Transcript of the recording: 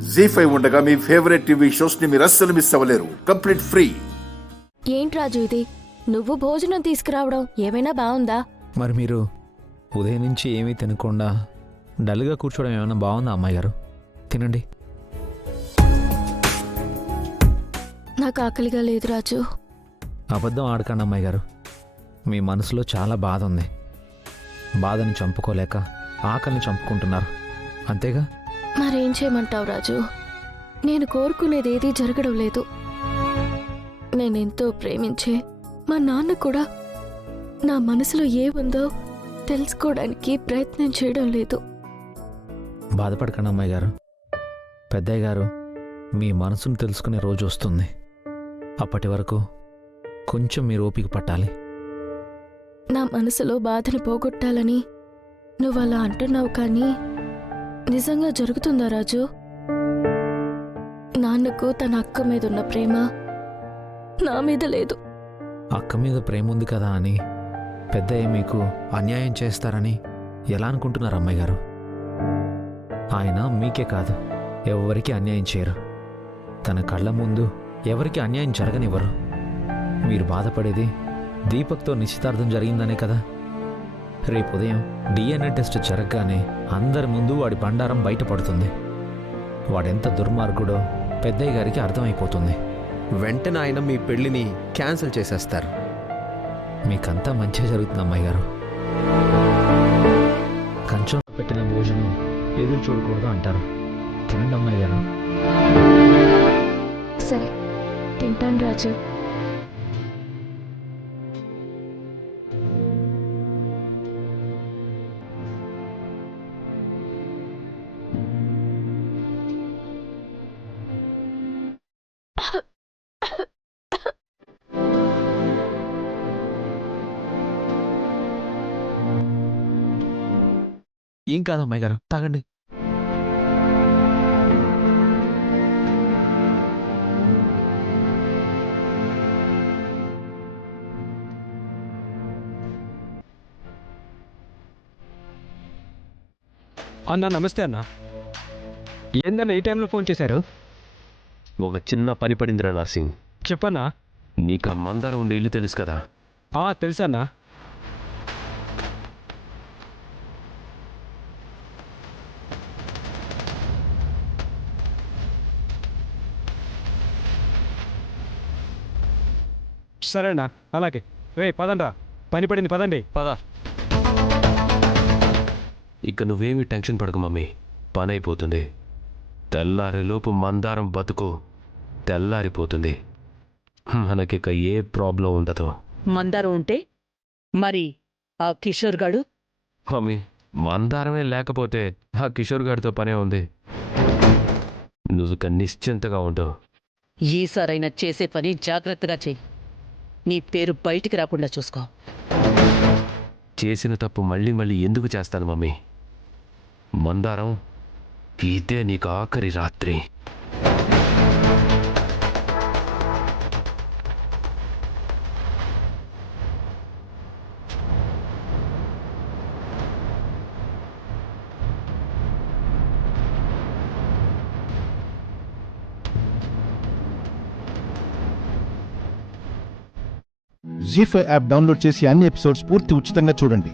జీ5 ఉండగా మీ favourite TV shows ని మీరు అస్సలు మిస్ అవ్వలేరు. Complete free. ఏంటి రాజు ఇది? నువ్వు భోజనం తీసుకురావడం ఏమైనా బాగుందా? మరి మీరు ఉదయం నుంచి ఏమీ తినకుండా డల్గా కూర్చోవడం ఏమైనా బాగుందా అమ్మాయి గారు? తినండి. నాకు ఆకలిగా లేదు రాజు. అబద్ధం ఆడకండి అమ్మాయి గారు. మీ మనసులో చాలా బాధ ఉంది. బాధని చంపుకోలేక ఆకలిని చంపుకుంటున్నారు, అంతేగా? మరేం చేయమంటావు రాజు? నేను కోరుకునేది ఏదీ జరగడం లేదు. నేనెంతో ప్రేమించే మా నాన్న కూడా నా మనసులో ఏముందో తెలుసుకోవడానికి ప్రయత్నం చేయడం లేదు. బాధపడకండి అమ్మాయి గారు. పెద్దయ్య గారు మీ మనసును తెలుసుకునే రోజు వస్తుంది. అప్పటి వరకు కొంచెం మీరు ఓపిక పట్టాలి. నా మనసులో బాధని పోగొట్టాలని నువ్వు అలా అంటున్నావు, కానీ నిజంగా జరుగుతుందా రాజు? నాన్నకు తన అక్క మీద ఉన్న ప్రేమ నా మీద లేదు. అక్క మీద ప్రేమ ఉంది కదా అని పెద్దయ్య మీకు అన్యాయం చేస్తారని ఎలా అనుకుంటున్నారు అమ్మాయి గారు? ఆయన మీకే కాదు, ఎవరికి అన్యాయం చేయరు. తన కళ్ళ ముందు ఎవరికి అన్యాయం జరగనివ్వరు. మీరు బాధపడేది దీపక్తో నిశ్చితార్థం జరిగిందనే కదా. రేపు ఉదయం DNA టెస్ట్ జరగగానే అందరి ముందు వాడి బండారం బయటపడుతుంది. వాడెంత దుర్మార్గుడో పెద్దయ్య గారికి అర్థమైపోతుంది. వెంటనే ఆయన మీ పెళ్లిని క్యాన్సిల్ చేసేస్తారు. మీకంతా మంచిగా జరుగుతుంది అమ్మాయి గారు. కంచం పెట్టిన భోజనం ఎదురు చూడకూడదు అంటారు. తినండి అమ్మాయి గారు. సరే, తింటాను రాజు. ఏం కాదు అమ్మాయి గారు, తాగండి. అన్నా నమస్తే అన్న. ఏందన్నా ఈ టైంలో ఫోన్ చేశారు? ఒక చిన్న పని పడిందిరా నర్సింగ్. చెప్పన్నా. నీకు ఆ మందారం ఉండే ఇల్లు తెలుసు కదా? తెలుసన్నా. సరేనా, అలాగే. పదండ్రా, పని పడింది, పదండి. పద. ఇక నువ్వేమీ టెన్షన్ పడకు మమ్మీ, పని అయిపోతుంది. తెల్లారిలోపు మందారం బతుకు తెల్లారిపోతుంది. మనకిక ఏ ప్రాబ్లం ఉండదు. మందారం ఉంటే మరి ఆ కిషోర్ గాడు? మమ్మీ, మందారమే లేకపోతే ఆ కిషోర్ గారితో పనే ఉంది. నువ్వు ఇక నిశ్చింతగా ఉండు. ఈసారైనా చేసే పని జాగ్రత్తగా చెయ్యి. నీ పేరు బయటికి రాకుండా చూసుకో. చేసిన తప్పు మళ్ళీ మళ్ళీ ఎందుకు చేస్తాను మమ్మీ? మందారం, ఇదే నీకు ఆఖరి రాత్రి. జీ5 యాప్ డౌన్లోడ్ చేసి అన్ని ఎపిసోడ్స్ పూర్తి ఉచితంగా చూడండి.